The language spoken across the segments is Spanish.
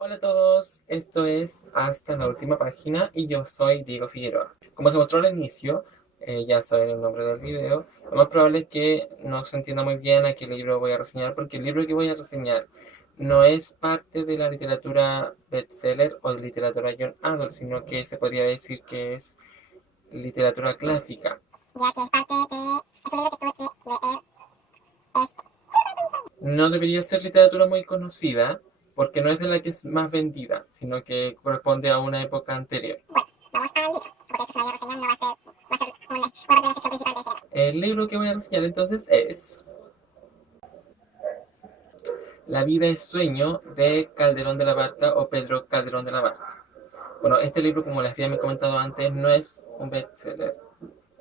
Hola a todos, esto es Hasta la Última Página y yo soy Diego Figueroa. Como se mostró al inicio, ya saben el nombre del video, lo más probable es que no se entienda muy bien a qué libro voy a reseñar, porque el libro que voy a reseñar no es parte de la literatura bestseller o de literatura young adult, sino que se podría decir que es literatura clásica. Ya que es parte de ese libro que tuve que leer. No debería ser literatura muy conocida, porque no es de la que es más vendida, sino que corresponde a una época anterior. Bueno, vamos al libro, porque esto se vaya a reseñar, no va a ser, una reseña principal de este libro. El libro que voy a reseñar entonces es La vida es sueño de Calderón de la Barca o Pedro Calderón de la Barca. Bueno, este libro, como les había comentado antes, no es un bestseller.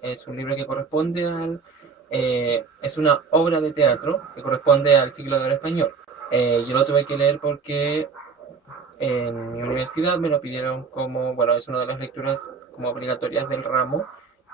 Es un libro que corresponde es una obra de teatro que corresponde al siglo de oro español. Yo lo tuve que leer porque en mi universidad me lo pidieron como, bueno, es una de las lecturas como obligatorias del ramo,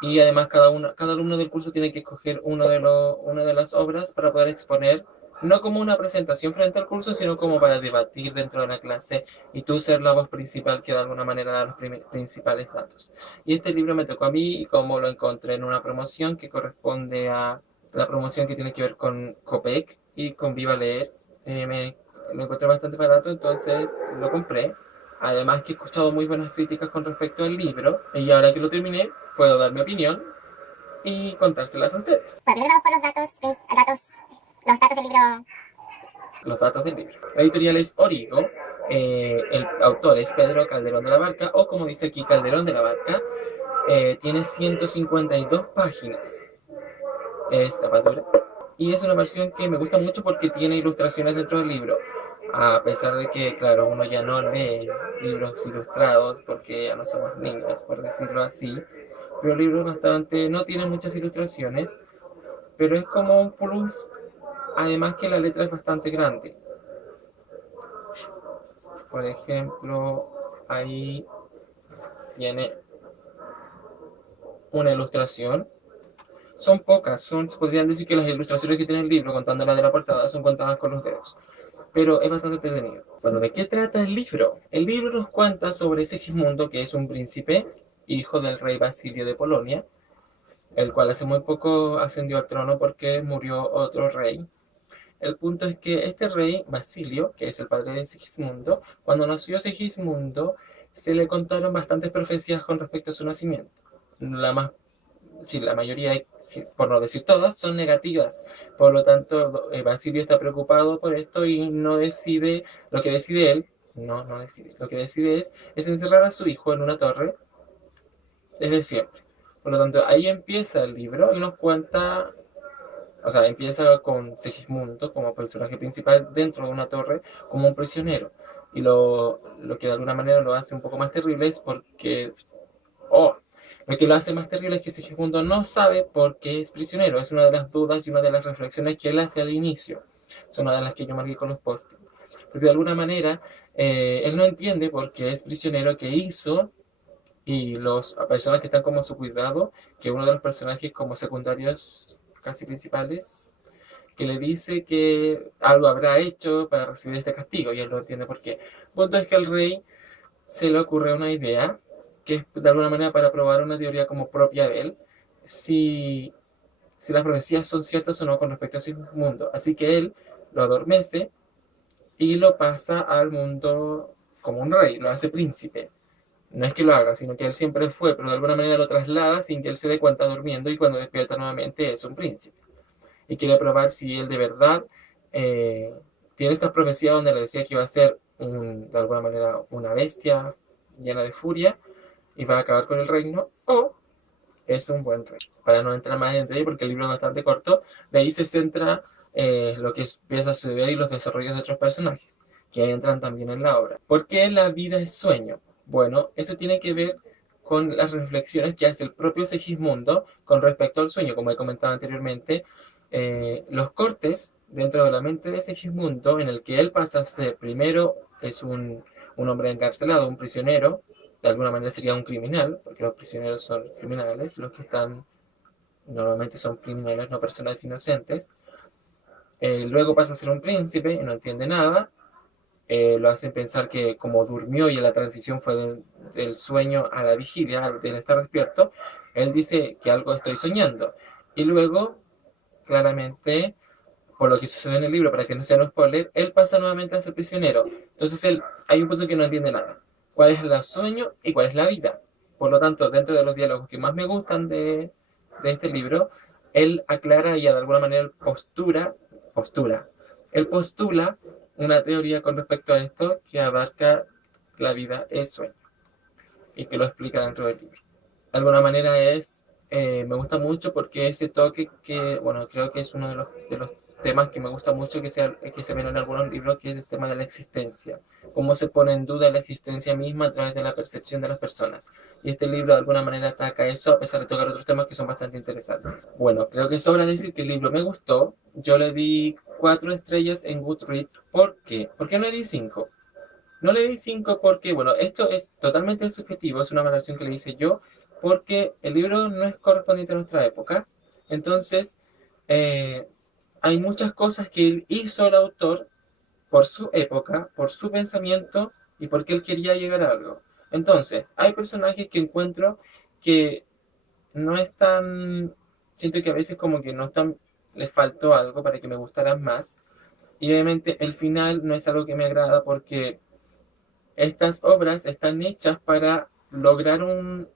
y además cada alumno del curso tiene que escoger una de las obras para poder exponer, no como una presentación frente al curso, sino como para debatir dentro de la clase y tú ser la voz principal que de alguna manera da los principales datos. Y este libro me tocó a mí, y como lo encontré en una promoción que corresponde a la promoción que tiene que ver con COPEC y con Viva Leer, lo encontré bastante barato, entonces lo compré. Además que he escuchado muy buenas críticas con respecto al libro, y ahora que lo terminé, puedo dar mi opinión y contárselas a ustedes. Bueno, primero vamos por los datos del libro. Los datos del libro. La editorial es Origo, el autor es Pedro Calderón de la Barca, o como dice aquí, Calderón de la Barca. Tiene 152 páginas. Es tapadura. Y es una versión que me gusta mucho porque tiene ilustraciones dentro del libro. A pesar de que, claro, uno ya no lee libros ilustrados porque ya no somos niños, por decirlo así. Pero el libro bastante, no tiene muchas ilustraciones, pero es como un plus. Además que la letra es bastante grande. Por ejemplo, ahí tiene una ilustración. Son pocas, se podrían decir que las ilustraciones que tiene el libro, contando las de la portada, son contadas con los dedos. Pero es bastante entretenido. Bueno, ¿de qué trata el libro? El libro nos cuenta sobre Segismundo, que es un príncipe, hijo del rey Basilio de Polonia, el cual hace muy poco ascendió al trono porque murió otro rey. El punto es que este rey, Basilio, que es el padre de Segismundo, cuando nació Segismundo, se le contaron bastantes profecías con respecto a su nacimiento. La más Sí, la mayoría, por no decir todas, son negativas. Por lo tanto, Basilio está preocupado por esto y no decide, lo que decide él, no decide, lo que decide es encerrar a su hijo en una torre desde siempre. Por lo tanto, ahí empieza el libro y nos cuenta, o sea, empieza con Segismundo como personaje principal dentro de una torre como un prisionero. Y lo que de alguna manera lo hace un poco más terrible es porque, oh, lo que lo hace más terrible es que Segismundo no sabe por qué es prisionero. Es una de las dudas y una de las reflexiones que él hace al inicio. Es una de las que yo marqué con los post. Porque de alguna manera él no entiende por qué es prisionero, qué hizo, y las personas que están como a su cuidado, que uno de los personajes como secundarios casi principales, que le dice que algo habrá hecho para recibir este castigo, y él no entiende por qué. El punto es que al rey se le ocurre una idea, que es de alguna manera para probar una teoría como propia de él, si, si las profecías son ciertas o no con respecto a ese mundo. Así que él lo adormece y lo pasa al mundo como un rey, lo hace príncipe. No es que lo haga, sino que él siempre fue, pero de alguna manera lo traslada sin que él se dé cuenta durmiendo, y cuando despierta nuevamente es un príncipe. Y quiere probar si él de verdad eh, tiene esta profecía donde le decía que iba a ser de alguna manera una bestia llena de furia y va a acabar con el reino, o es un buen rey. Para no entrar más en detalle, porque el libro es bastante corto, de ahí se centra lo que empieza a suceder y los desarrollos de otros personajes, que entran también en la obra. ¿Por qué la vida es sueño? Bueno, eso tiene que ver con las reflexiones que hace el propio Segismundo con respecto al sueño. Como he comentado anteriormente, los cortes dentro de la mente de Segismundo, en el que él pasa a ser primero es un hombre encarcelado, un prisionero, de alguna manera sería un criminal, porque los prisioneros son criminales, los que están normalmente son criminales, no personas inocentes. Luego pasa a ser un príncipe y no entiende nada. lo hacen pensar que como durmió y la transición fue del sueño a la vigilia, del estar despierto, él dice que algo estoy soñando. Y luego, claramente, por lo que sucede en el libro, para que no sea un spoiler, él pasa nuevamente a ser prisionero. Entonces él, hay un punto que no entiende nada. ¿Cuál es el sueño y cuál es la vida? Por lo tanto, dentro de los diálogos que más me gustan de este libro, él aclara y de alguna manera él postula una teoría con respecto a esto que abarca la vida es sueño y que lo explica dentro del libro. De alguna manera me gusta mucho porque ese toque que, bueno, creo que es uno de los temas que me gusta mucho que se ven en algunos libros, que es el tema de la existencia, cómo se pone en duda la existencia misma a través de la percepción de las personas. Y este libro de alguna manera ataca eso, a pesar de tocar otros temas que son bastante interesantes. Bueno, creo que sobra decir que el libro me gustó. Yo le di 4 estrellas en Goodreads. ¿Por qué? ¿Por qué no le di 5? No le di 5 porque, bueno, esto es totalmente subjetivo, es una valoración que le hice yo, porque el libro no es correspondiente a nuestra época. Entonces, eh, hay muchas cosas que él hizo el autor por su época, por su pensamiento y porque él quería llegar a algo. Entonces, hay personajes que encuentro que no están, siento que a veces como que no están, les faltó algo para que me gustaran más. Y obviamente el final no es algo que me agrada porque estas obras están hechas para lograr un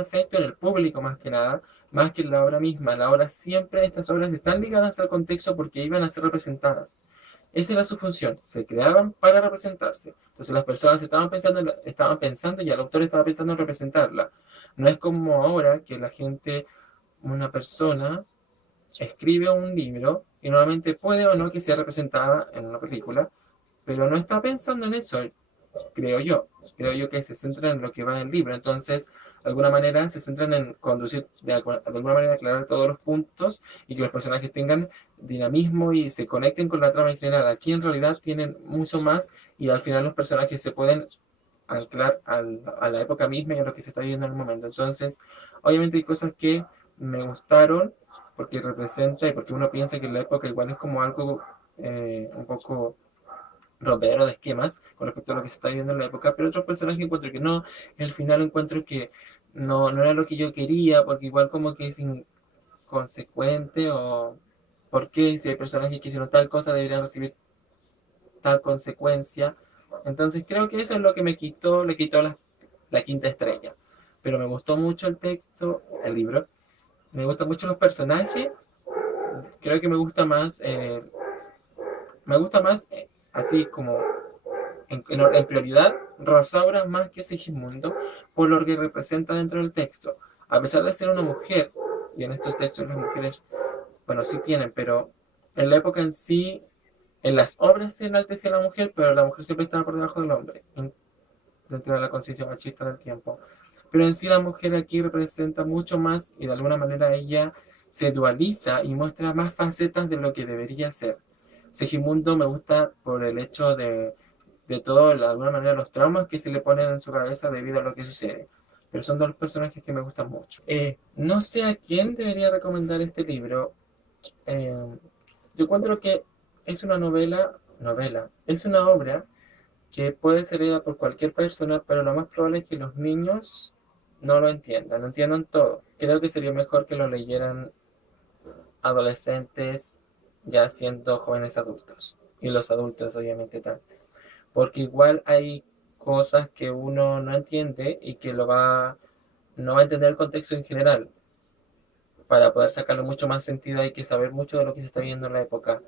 efecto en el público más que nada, más que en la obra misma. La obra siempre, estas obras están ligadas al contexto porque iban a ser representadas. Esa era su función, se creaban para representarse. Entonces las personas estaban pensando y el autor estaba pensando en representarla. No es como ahora que la gente, una persona, escribe un libro y normalmente puede o no que sea representada en una película, pero no está pensando en eso, creo yo. Creo yo que se centran en lo que va en el libro. Entonces, de alguna manera, se centran en conducir, de alguna manera, aclarar todos los puntos y que los personajes tengan dinamismo y se conecten con la trama en general. Aquí, en realidad, tienen mucho más y al final los personajes se pueden anclar a la época misma y a lo que se está viviendo en el momento. Entonces, obviamente, hay cosas que me gustaron porque representa y porque uno piensa que la época igual es como algo un poco rompedero de esquemas con respecto a lo que se está viviendo en la época, pero otros personajes encuentro que no, al final encuentro que no era lo que yo quería, porque igual como que es inconsecuente o por qué si hay personajes que hicieron tal cosa deberían recibir tal consecuencia. Entonces creo que eso es lo que le quitó la quinta estrella. Pero me gustó mucho el texto, el libro, me gustan mucho los personajes, creo que me gusta más así como en prioridad, Rosaura más que Sigismundo, por lo que representa dentro del texto. A pesar de ser una mujer, y en estos textos las mujeres, bueno, sí tienen, pero en la época en sí, en las obras se enaltecía a la mujer, pero la mujer siempre estaba por debajo del hombre, dentro de la conciencia machista del tiempo. Pero en sí la mujer aquí representa mucho más y de alguna manera ella se dualiza y muestra más facetas de lo que debería ser. Segimundo me gusta por el hecho de todo, de alguna manera, los traumas que se le ponen en su cabeza debido a lo que sucede. Pero son dos personajes que me gustan mucho. No sé a quién debería recomendar este libro. Eh, yo encuentro que es una es una obra que puede ser leída por cualquier persona, pero lo más probable es que los niños no entiendan todo. Creo que sería mejor que lo leyeran adolescentes ya siendo jóvenes adultos. Y los adultos obviamente también. Porque igual hay cosas que uno no entiende y que no va a entender el contexto en general. Para poder sacarle mucho más sentido hay que saber mucho de lo que se está viendo en la época.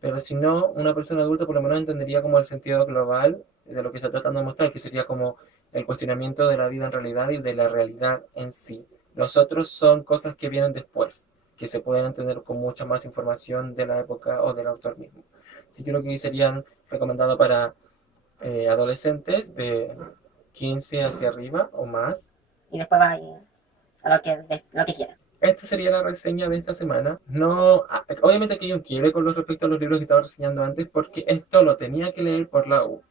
Pero si no, una persona adulta por lo menos entendería como el sentido global de lo que está tratando de mostrar, que sería como el cuestionamiento de la vida en realidad y de la realidad en sí. Los otros son cosas que vienen después, que se pueden entender con mucha más información de la época o del autor mismo. Así que creo que serían recomendados para adolescentes de 15 hacia arriba o más. Y después va lo que quiera. Esta sería la reseña de esta semana. No, obviamente aquí hay un quiebre con respecto a los libros que estaba reseñando antes, porque esto lo tenía que leer por la U.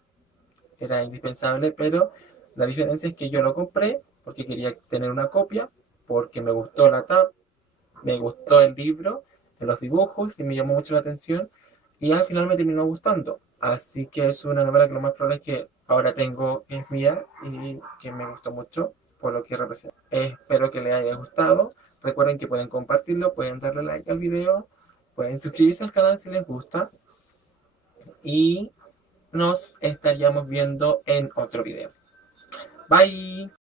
Era indispensable, pero la diferencia es que yo lo compré porque quería tener una copia, porque me gustó la tapa, me gustó el libro, los dibujos y me llamó mucho la atención y al final me terminó gustando. Así que es una novela que lo más probable es que ahora tengo, que es mía y que me gustó mucho por lo que representa. Espero que les haya gustado. Recuerden que pueden compartirlo, pueden darle like al video, pueden suscribirse al canal si les gusta y nos estaríamos viendo en otro video. Bye.